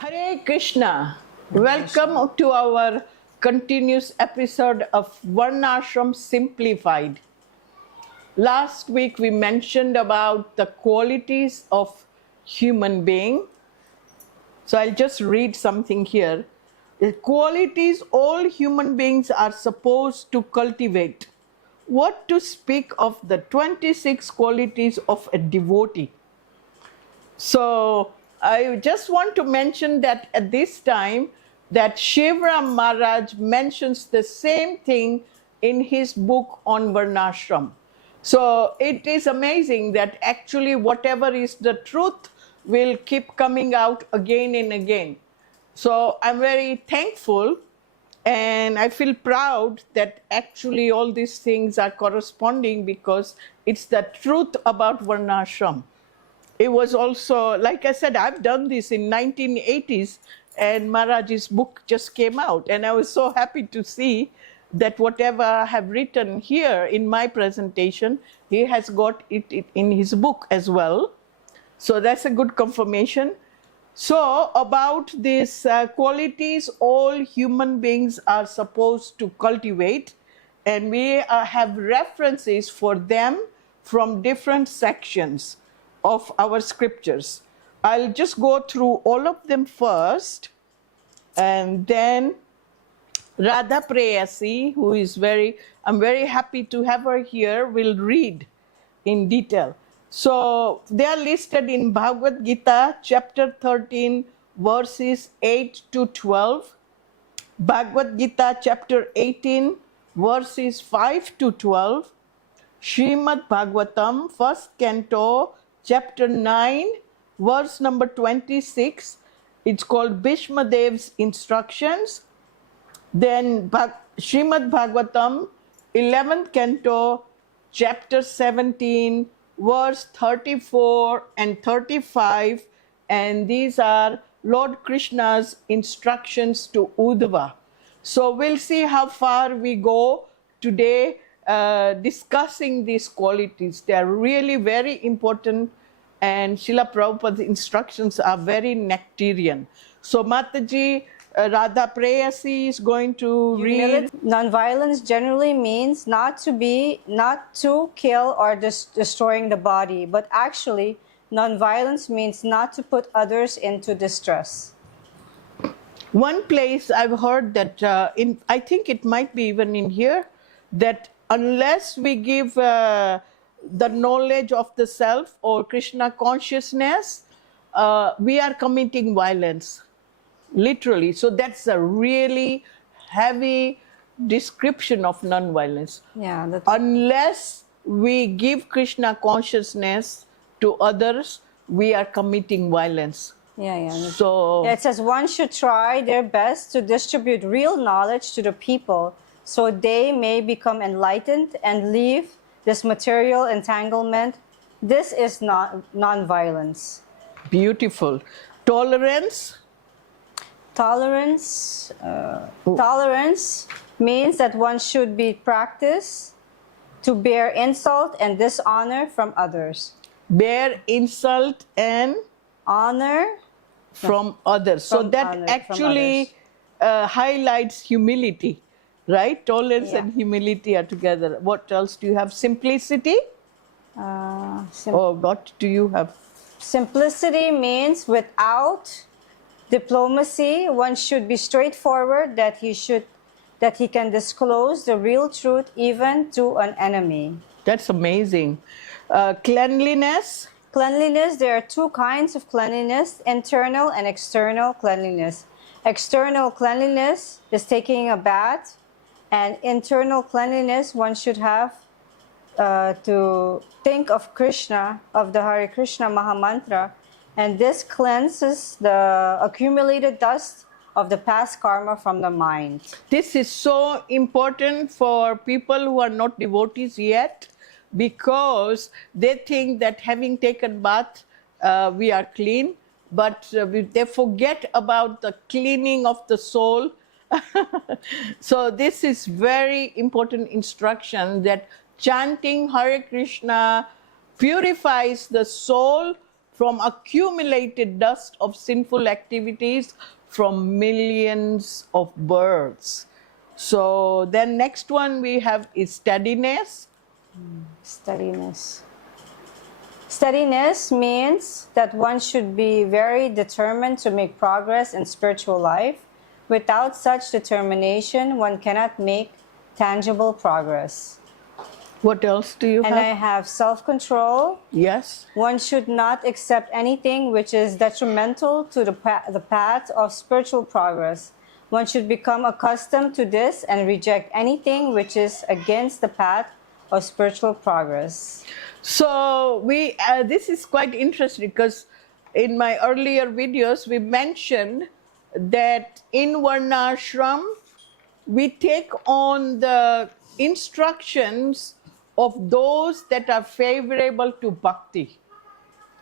Hare Krishna. Welcome to our continuous episode of Varnashram Simplified. Last week we mentioned about the qualities of human being. So I'll just read something here. The qualities all human beings are supposed to cultivate. What to speak of the 26 qualities of a devotee? So I just want to mention that at this time that Shivram Maharaj mentions the same thing in his book on Varnashram. So it is amazing that actually whatever is the truth will keep coming out again and again. So I'm very thankful and I feel proud that actually all these things are corresponding because it's the truth about Varnashram. It was also, like I said, I've done this in 1980s and Maharaj's book just came out. And I was so happy to see that whatever I have written here in my presentation, he has got it in his book as well. So that's a good confirmation. So about these qualities all human beings are supposed to cultivate. And we have references for them from different sections of our scriptures. I'll just go through all of them first, and then Radhepreyasi, who is I'm very happy to have her here, will read in detail. So they are listed in Bhagavad Gita, chapter 13, verses 8 to 12, Bhagavad Gita, chapter 18, verses 5 to 12, Srimad Bhagavatam, first canto, chapter 9, verse number 26. It's called Bhishma Dev's Instructions. Then Srimad Bhagavatam, 11th canto, chapter 17, verse 34 and 35. And these are Lord Krishna's instructions to Uddhava. So we'll see how far we go today discussing these qualities. They are really very important, and Srila Prabhupada's instructions are very nectarian. So Mataji, Radhepreyasi is going to read. Nonviolence generally means not to kill or destroying the body, but actually nonviolence means not to put others into distress. One place I've heard that, I think it might be even in here, that unless we give the knowledge of the self or Krishna consciousness, we are committing violence, literally. So that's a really heavy description of non-violence. Yeah, unless we give Krishna consciousness to others, we are committing violence. Yeah. So it says one should try their best to distribute real knowledge to the people so they may become enlightened and leave this material entanglement. This is not non-violence. Beautiful. Tolerance? Tolerance means that one should be practiced to bear insult and dishonor from others. Bear insult and honor from others. So that actually highlights humility, right? Tolerance and humility are together. What else do you have? Simplicity? What do you have? Simplicity means without diplomacy, one should be straightforward, that he can disclose the real truth even to an enemy. That's amazing. Cleanliness? Cleanliness, there are two kinds of cleanliness, internal and external cleanliness. External cleanliness is taking a bath, and internal cleanliness, one should have to think of Krishna, of the Hare Krishna Mahamantra, and this cleanses the accumulated dust of the past karma from the mind. This is so important for people who are not devotees yet, because they think that having taken bath, we are clean, but they forget about the cleaning of the soul. So this is very important instruction, that chanting Hare Krishna purifies the soul from accumulated dust of sinful activities from millions of births. So then next one we have is steadiness. Steadiness. Steadiness means that one should be very determined to make progress in spiritual life. Without such determination, one cannot make tangible progress. What else do you And I have? have self-control. Yes. One should not accept anything which is detrimental to the path of spiritual progress. One should become accustomed to this and reject anything which is against the path of spiritual progress. So this is quite interesting because in my earlier videos we mentioned that in Varnashram we take on the instructions of those that are favorable to bhakti.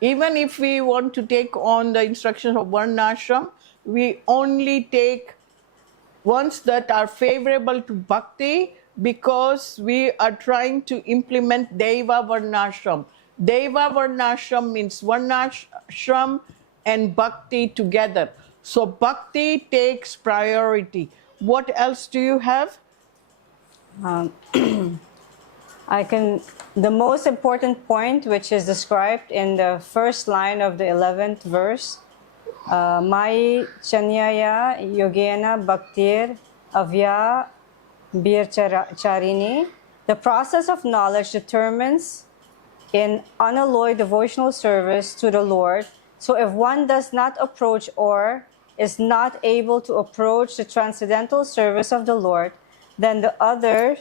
Even if we want to take on the instructions of Varnashram, we only take ones that are favorable to bhakti because we are trying to implement Deva Varnashram. Deva Varnashram means Varnashram and bhakti together. So bhakti takes priority. What else do you have? The most important point, which is described in the first line of the 11th verse, Mai Chanyaya Yogena Bhaktir Avya Charini. The process of knowledge determines in unalloyed devotional service to the Lord. So if one does not approach or is not able to approach the transcendental service of the Lord, then the other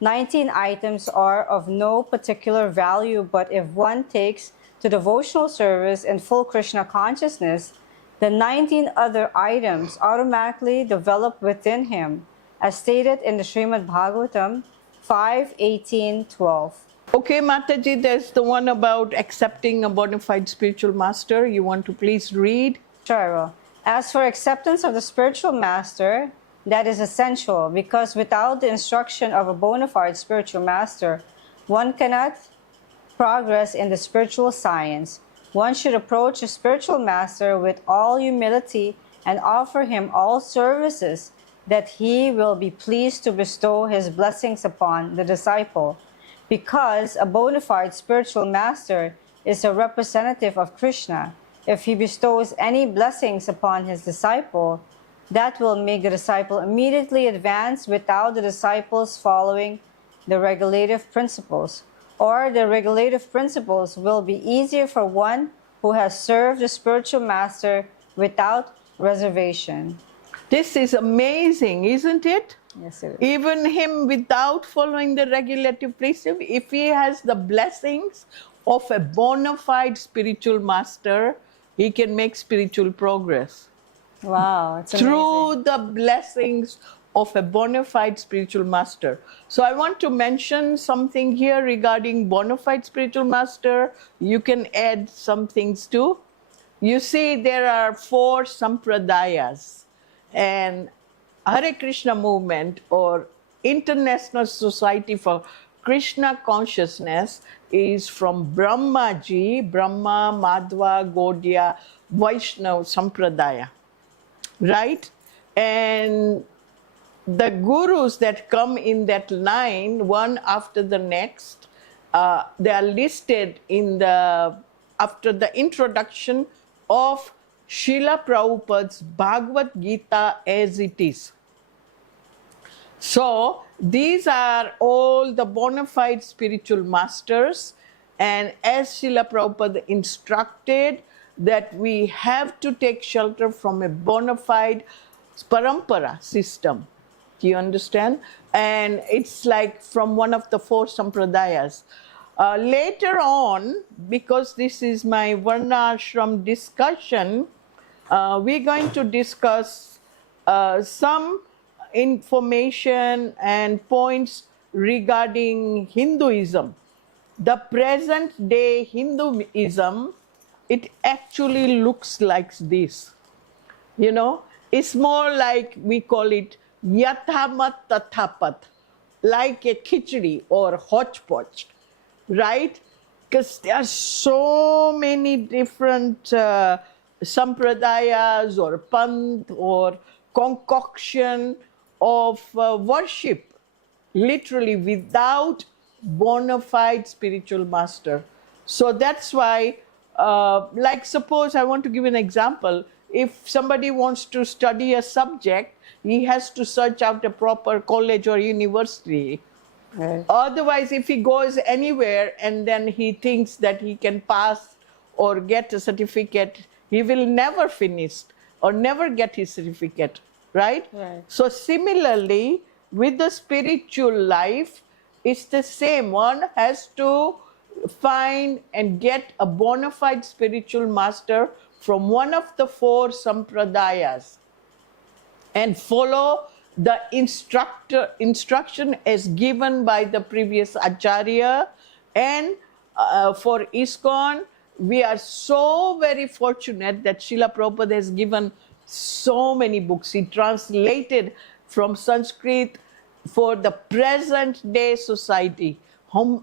19 items are of no particular value. But if one takes to devotional service in full Krishna consciousness, the 19 other items automatically develop within him, as stated in the Srimad Bhagavatam 5:18-12. Okay, Mataji, there's the one about accepting a bona fide spiritual master. You want to please read? Sure, well, as for acceptance of the spiritual master, that is essential because without the instruction of a bona fide spiritual master, one cannot progress in the spiritual science. One should approach a spiritual master with all humility and offer him all services that he will be pleased to bestow his blessings upon the disciple. Because a bona fide spiritual master is a representative of Krishna, if he bestows any blessings upon his disciple, that will make the disciple immediately advance without the disciples following the regulative principles. Or the regulative principles will be easier for one who has served the spiritual master without reservation. This is amazing, isn't it? Yes, it is. Even him without following the regulative precept, if he has the blessings of a bona fide spiritual master, he can make spiritual progress. Wow, it's amazing. Through the blessings of a bona fide spiritual master. So I want to mention something here regarding bona fide spiritual master. You can add some things too. You see, there are 4 sampradayas, and Hare Krishna movement or International Society for Krishna Consciousness is from Brahmaji, Brahma, Madhva, Gaudiya, Vaishnava Sampradaya, right? And the gurus that come in that line, one after the next, they are listed in after the introduction of Srila Prabhupada's Bhagavad Gita as it is. So these are all the bona fide spiritual masters, and as Srila Prabhupada instructed that we have to take shelter from a bona fide parampara system. Do you understand? And it's like from one of the 4 sampradayas. Later on, because this is my Varnashram discussion, we're going to discuss some information and points regarding Hinduism. The present day Hinduism, it actually looks like this. You know, it's more like, we call it Yathamat Tathapat, like a khichdi or hodgepodge, right? because there are so many different sampradayas or panth or concoction of worship, literally without bona fide spiritual master. So that's why, like suppose I want to give an example. If somebody wants to study a subject, he has to search out a proper college or university. Right. Otherwise, if he goes anywhere and then he thinks that he can pass or get a certificate, he will never finish or never get his certificate, right? Right. So similarly, with the spiritual life, it's the same. One has to find and get a bona fide spiritual master from one of the 4 sampradayas and follow the instruction as given by the previous acharya. And for iskcon, we are so very fortunate that Srila Prabhupada has given so many books. He translated from Sanskrit for the present day society,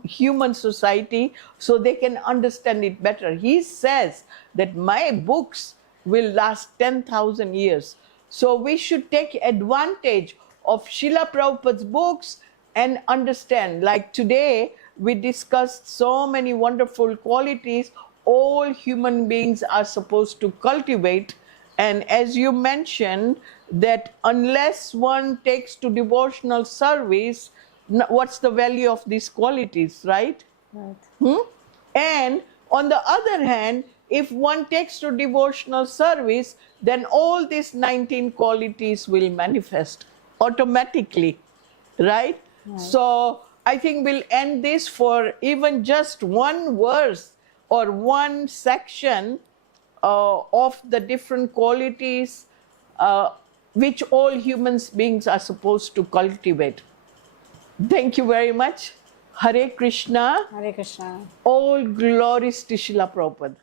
human society, so they can understand it better. He says that my books will last 10,000 years. So we should take advantage of Srila Prabhupada's books and understand. Like today, we discussed so many wonderful qualities all human beings are supposed to cultivate. And as you mentioned, that unless one takes to devotional service, what's the value of these qualities, right? Right. And on the other hand, if one takes to devotional service, then all these 19 qualities will manifest automatically, right? So I think we'll end this for even just one verse or one section of the different qualities which all human beings are supposed to cultivate. Thank you very much. Hare Krishna. Hare Krishna. All glories to Srila Prabhupada.